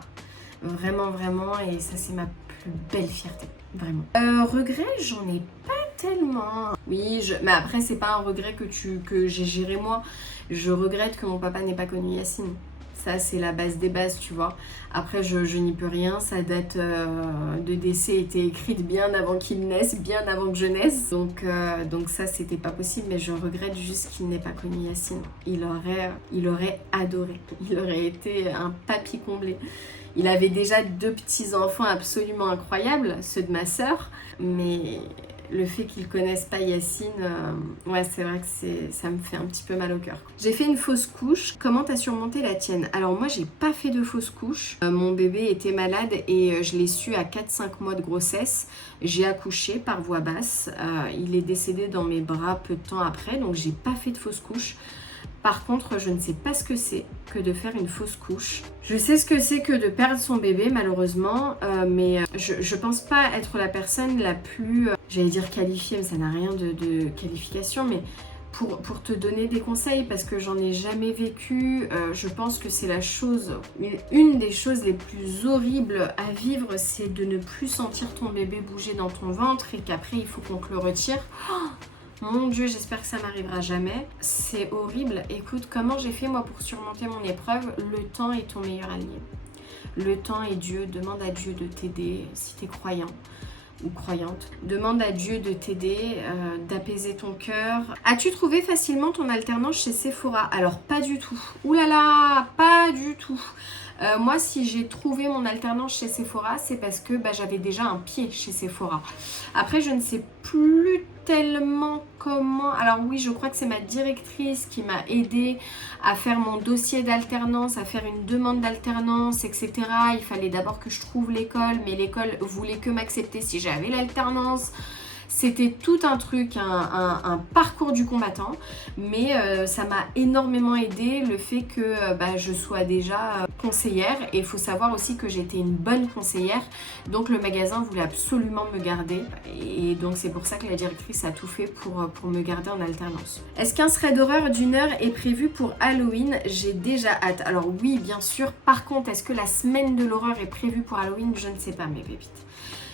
Vraiment, vraiment, et ça, c'est ma plus belle fierté. Vraiment. Regret, j'en ai pas tellement. Oui, mais après, c'est pas un regret que j'ai géré moi. Je regrette que mon papa n'ait pas connu Yacine. Ça, c'est la base des bases, tu vois. Après, je n'y peux rien. Sa date de décès était écrite bien avant qu'il naisse, bien avant que je naisse. Donc ça, c'était pas possible. Mais je regrette juste qu'il n'ait pas connu Yacine. Il aurait adoré. Il aurait été un papy comblé. Il avait déjà 2 petits-enfants absolument incroyables, ceux de ma sœur. Mais le fait qu'ils connaissent pas Yacine, ouais, c'est vrai que ça me fait un petit peu mal au cœur. J'ai fait une fausse couche. Comment t'as surmonté la tienne? Alors moi, j'ai pas fait de fausse couche. Mon bébé était malade et je l'ai su à 4-5 mois de grossesse. J'ai accouché par voie basse. Il est décédé dans mes bras peu de temps après, donc j'ai pas fait de fausse couche. Par contre, je ne sais pas ce que c'est que de faire une fausse couche. Je sais ce que c'est que de perdre son bébé, malheureusement, mais je pense pas être la personne la plus, j'allais dire qualifiée, mais ça n'a rien de qualification, mais pour te donner des conseils, parce que j'en ai jamais vécu. Je pense que c'est une des choses les plus horribles à vivre, c'est de ne plus sentir ton bébé bouger dans ton ventre et qu'après, il faut qu'on te le retire. Oh, mon Dieu, j'espère que ça m'arrivera jamais. C'est horrible. Écoute, comment j'ai fait moi pour surmonter mon épreuve? Le temps est ton meilleur allié. Le temps est Dieu. Demande à Dieu de t'aider si tu es croyant ou croyante. Demande à Dieu de t'aider, d'apaiser ton cœur. As-tu trouvé facilement ton alternance chez Sephora? Alors pas du tout. Ouh là là, pas du tout. Moi, si j'ai trouvé mon alternance chez Sephora, c'est parce que j'avais déjà un pied chez Sephora. Après, je ne sais plus tellement comment. Alors oui, je crois que c'est ma directrice qui m'a aidée à faire mon dossier d'alternance, à faire une demande d'alternance, etc. Il fallait d'abord que je trouve l'école, mais l'école voulait que m'accepter si j'avais l'alternance. C'était tout un truc, un parcours du combattant, mais ça m'a énormément aidé le fait que je sois déjà conseillère, et il faut savoir aussi que j'étais une bonne conseillère, donc le magasin voulait absolument me garder, et donc c'est pour ça que la directrice a tout fait pour me garder en alternance. Est-ce qu'un thread d'horreur d'1 heure est prévu pour Halloween? J'ai déjà hâte. Alors oui, bien sûr. Par contre, est-ce que la semaine de l'horreur est prévue pour Halloween? Je ne sais pas, mes pépites.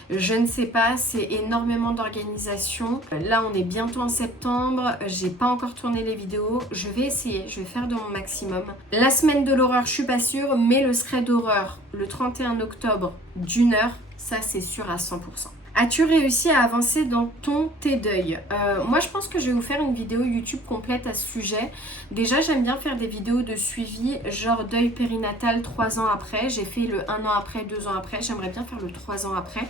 Je ne sais pas, c'est énormément d'organisation. Là, on est bientôt en septembre. J'ai pas encore tourné les vidéos. Je vais essayer, je vais faire de mon maximum. La semaine de l'horreur, je suis pas sûre, mais le thread d'horreur, le 31 octobre d'1 heure, ça c'est sûr à 100%. As-tu réussi à avancer dans ton deuil? Moi, je pense que je vais vous faire une vidéo YouTube complète à ce sujet. Déjà, j'aime bien faire des vidéos de suivi, genre deuil périnatal 3 ans après. J'ai fait le 1 an après, 2 ans après. J'aimerais bien faire le 3 ans après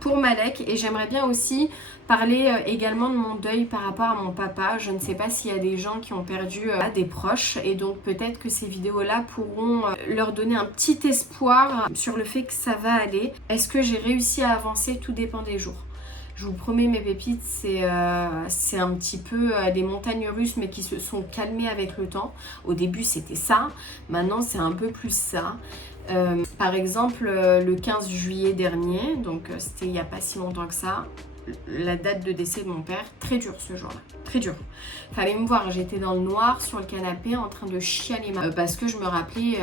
pour Malek. Et j'aimerais bien aussi parler également de mon deuil par rapport à mon papa. Je ne sais pas s'il y a des gens qui ont perdu des proches. Et donc, peut-être que ces vidéos-là pourront leur donner un petit espoir sur le fait que ça va aller. Est-ce que j'ai réussi à avancer? Tout dépend des jours. Je vous promets, mes pépites, c'est un petit peu des montagnes russes, mais qui se sont calmées avec le temps. Au début, c'était ça. Maintenant, c'est un peu plus ça. Par exemple, le 15 juillet dernier, donc c'était il n'y a pas si longtemps que ça, la date de décès de mon père, très dur ce jour-là, très dur. Fallait me voir, j'étais dans le noir sur le canapé en train de chialer parce que je me rappelais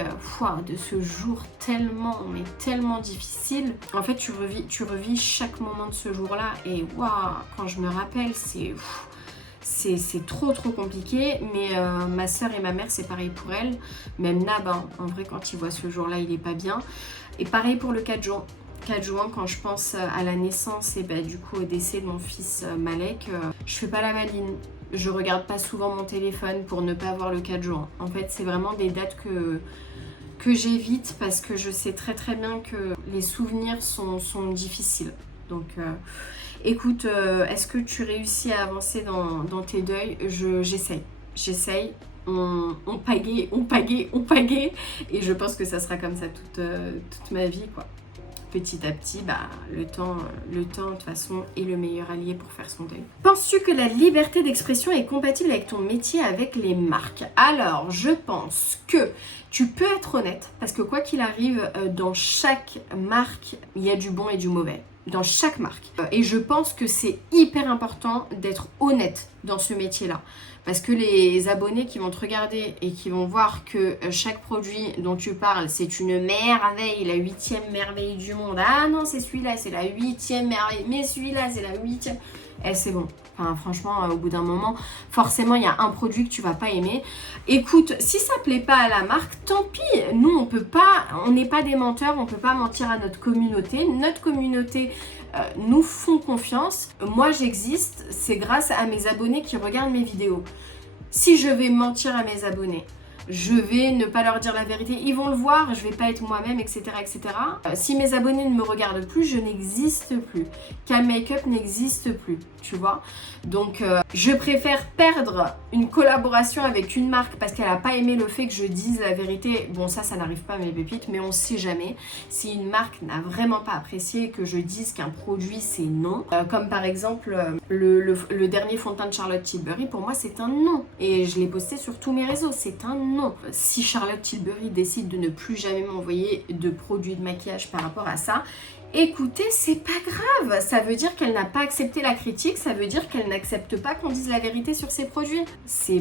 de ce jour tellement, mais tellement difficile. En fait, tu revis chaque moment de ce jour-là et quand je me rappelle, c'est trop compliqué, mais ma soeur et ma mère, c'est pareil pour elles. Même Nab, en vrai, quand il voit ce jour-là, il est pas bien. Et pareil pour le 4 juin. 4 juin, quand je pense à la naissance et du coup au décès de mon fils Malek, je fais pas la maline. Je regarde pas souvent mon téléphone pour ne pas voir le 4 juin. En fait, c'est vraiment des dates que j'évite parce que je sais très bien que les souvenirs sont difficiles. Donc, écoute, est-ce que tu réussis à avancer dans tes deuils? J'essaye. On pagaie. Et je pense que ça sera comme ça toute ma vie, quoi. petit à petit, le temps, de toute façon, est le meilleur allié pour faire son deuil. Penses-tu que la liberté d'expression est compatible avec ton métier, avec les marques? Alors, je pense que tu peux être honnête, parce que quoi qu'il arrive, dans chaque marque, il y a du bon et du mauvais. Dans chaque marque. Et je pense que c'est hyper important d'être honnête dans ce métier-là. Parce que les abonnés qui vont te regarder et qui vont voir que chaque produit dont tu parles, c'est une merveille, la 8e merveille du monde. Ah non, c'est celui-là, c'est la 8e merveille. Mais celui-là, c'est la 8e. Eh, c'est bon. Enfin, franchement, au bout d'un moment, forcément, il y a un produit que tu vas pas aimer. Écoute, si ça plaît pas à la marque, tant pis. Nous, on n'est pas des menteurs, on peut pas mentir à notre communauté. Notre communauté nous font confiance. Moi, j'existe, c'est grâce à mes abonnés qui regardent mes vidéos. Si je vais mentir à mes abonnés, je vais ne pas leur dire la vérité, ils vont le voir, je vais pas être moi-même, etc. etc. Si mes abonnés ne me regardent plus, je n'existe plus. Cam Makeup n'existe plus, tu vois. Donc, je préfère perdre une collaboration avec une marque parce qu'elle n'a pas aimé le fait que je dise la vérité. Bon, ça n'arrive pas à mes pépites, mais on ne sait jamais. Si une marque n'a vraiment pas apprécié que je dise qu'un produit, c'est non. Comme par exemple, le dernier fond de teint de Charlotte Tilbury, pour moi, c'est un non. Et je l'ai posté sur tous mes réseaux, c'est un non. Si Charlotte Tilbury décide de ne plus jamais m'envoyer de produits de maquillage par rapport à ça, écoutez, c'est pas grave. Ça veut dire qu'elle n'a pas accepté la critique, ça veut dire qu'elle n'accepte pas qu'on dise la vérité sur ses produits.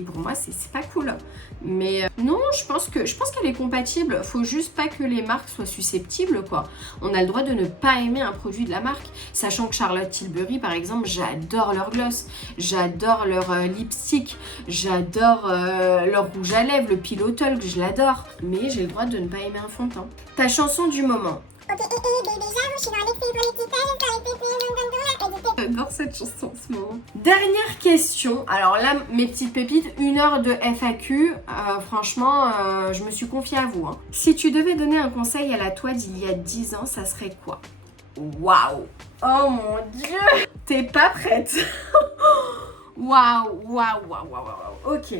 Pour moi, c'est pas cool. Mais non, je pense qu'elle est compatible. Faut juste pas que les marques soient susceptibles, quoi. On a le droit de ne pas aimer un produit de la marque. Sachant que Charlotte Tilbury, par exemple, j'adore leur gloss, j'adore leur lipstick, j'adore leur rouge à lèvres, le Pillow Talk, je l'adore. Mais j'ai le droit de ne pas aimer un fond de teint. Ta chanson du moment. J'adore cette chanson en ce moment. Dernière question. Alors là, mes petites pépites, 1 heure de FAQ. Franchement, je me suis confiée à vous. Hein. Si tu devais donner un conseil à la toi d'il y a 10 ans, ça serait quoi? Waouh! Oh mon Dieu! T'es pas prête? Waouh, waouh, waouh, waouh. Ok.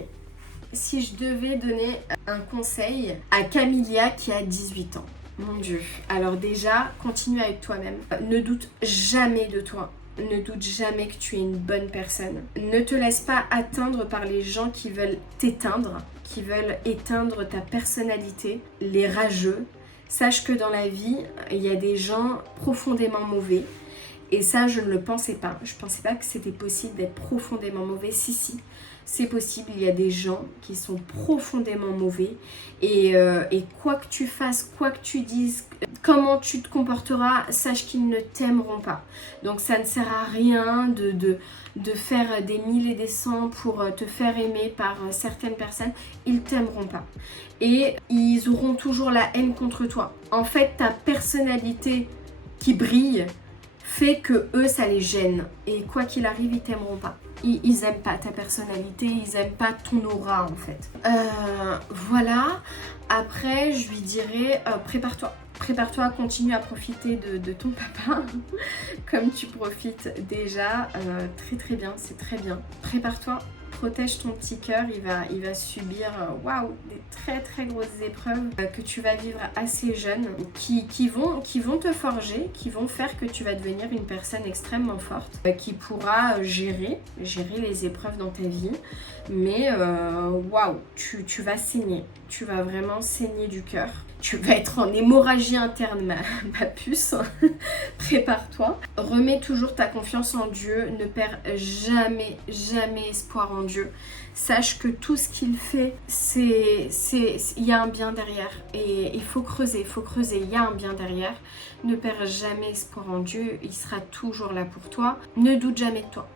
Si je devais donner un conseil à Camilia qui a 18 ans. Mon Dieu. Alors déjà, continue à être toi-même. Ne doute jamais de toi. Ne doute jamais que tu es une bonne personne. Ne te laisse pas atteindre par les gens qui veulent t'éteindre, qui veulent éteindre ta personnalité, les rageux. Sache que dans la vie, il y a des gens profondément mauvais. Et ça, je ne le pensais pas. Je ne pensais pas que c'était possible d'être profondément mauvais. Si. C'est possible, il y a des gens qui sont profondément mauvais et quoi que tu fasses, quoi que tu dises, comment tu te comporteras, sache qu'ils ne t'aimeront pas. Donc ça ne sert à rien de faire des 1000 et des 100 pour te faire aimer par certaines personnes, ils ne t'aimeront pas. Et ils auront toujours la haine contre toi. En fait, ta personnalité qui fait que eux, ça les gêne. Et quoi qu'il arrive, ils t'aimeront pas. Ils aiment pas ta personnalité, ils aiment pas ton aura en fait. Voilà. Après, je lui dirais, prépare-toi. Prépare-toi, continue à profiter de ton papa comme tu profites déjà. Très très bien, c'est très bien. Prépare-toi. Protège ton petit cœur, il va subir waouh, des très très grosses épreuves que tu vas vivre assez jeune, qui vont te forger, qui vont faire que tu vas devenir une personne extrêmement forte, qui pourra gérer les épreuves dans ta vie. Mais waouh, tu vas saigner, tu vas vraiment saigner du cœur. Tu vas être en hémorragie interne, ma puce. Prépare-toi. Remets toujours ta confiance en Dieu. Ne perds jamais espoir en Dieu. Sache que tout ce qu'il fait, il y a un bien derrière. Et il faut creuser, il y a un bien derrière. Ne perds jamais espoir en Dieu. Il sera toujours là pour toi. Ne doute jamais de toi.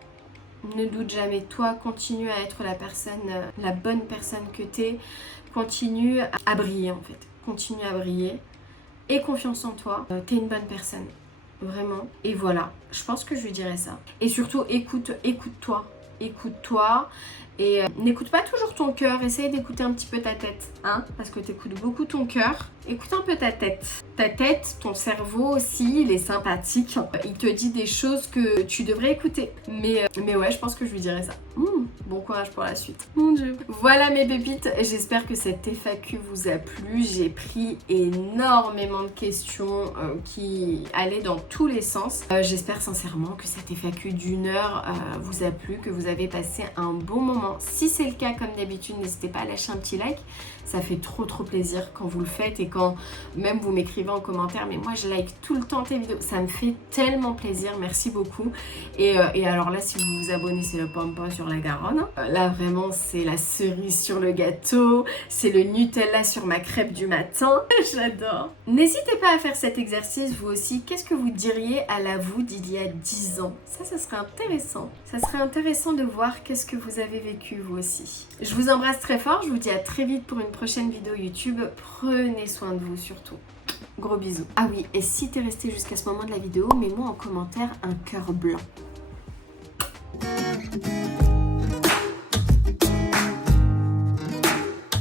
Ne doute jamais de toi. Continue à être la bonne personne que tu es. Continue à briller en fait. Continue à briller, aie confiance en toi, t'es une bonne personne, vraiment. Et voilà, je pense que je lui dirais ça. Et surtout, écoute-toi et n'écoute pas toujours ton cœur, essaye d'écouter un petit peu ta tête, hein, parce que t'écoutes beaucoup ton cœur. Écoute un peu ta tête. Ta tête, ton cerveau aussi, il est sympathique. Il te dit des choses que tu devrais écouter. Mais ouais, je pense que je lui dirais ça. Bon courage pour la suite. Mon Dieu. Voilà mes pépites, j'espère que cette FAQ vous a plu. J'ai pris énormément de questions qui allaient dans tous les sens. J'espère sincèrement que cette FAQ d'1 heure vous a plu, que vous avez passé un bon moment. Si c'est le cas, comme d'habitude, n'hésitez pas à lâcher un petit like. Ça fait trop plaisir quand vous le faites et quand même vous m'écrivez en commentaire. Mais moi je like tout le temps tes vidéos, ça me fait tellement plaisir, merci beaucoup. Et alors là, si vous vous abonnez, c'est le pompon sur la Garonne. Là vraiment c'est la cerise sur le gâteau, c'est le Nutella sur ma crêpe du matin. J'adore. N'hésitez pas à faire cet exercice vous aussi. Qu'est-ce que vous diriez à la vous d'il y a 10 ans? Ça serait intéressant. Ça serait intéressant de voir qu'est-ce que vous avez vécu vous aussi. Je vous embrasse très fort, je vous dis à très vite pour une prochaine vidéo YouTube. Prenez soin de vous surtout. Gros bisous. Ah oui, et si t'es resté jusqu'à ce moment de la vidéo, mets-moi en commentaire un cœur blanc.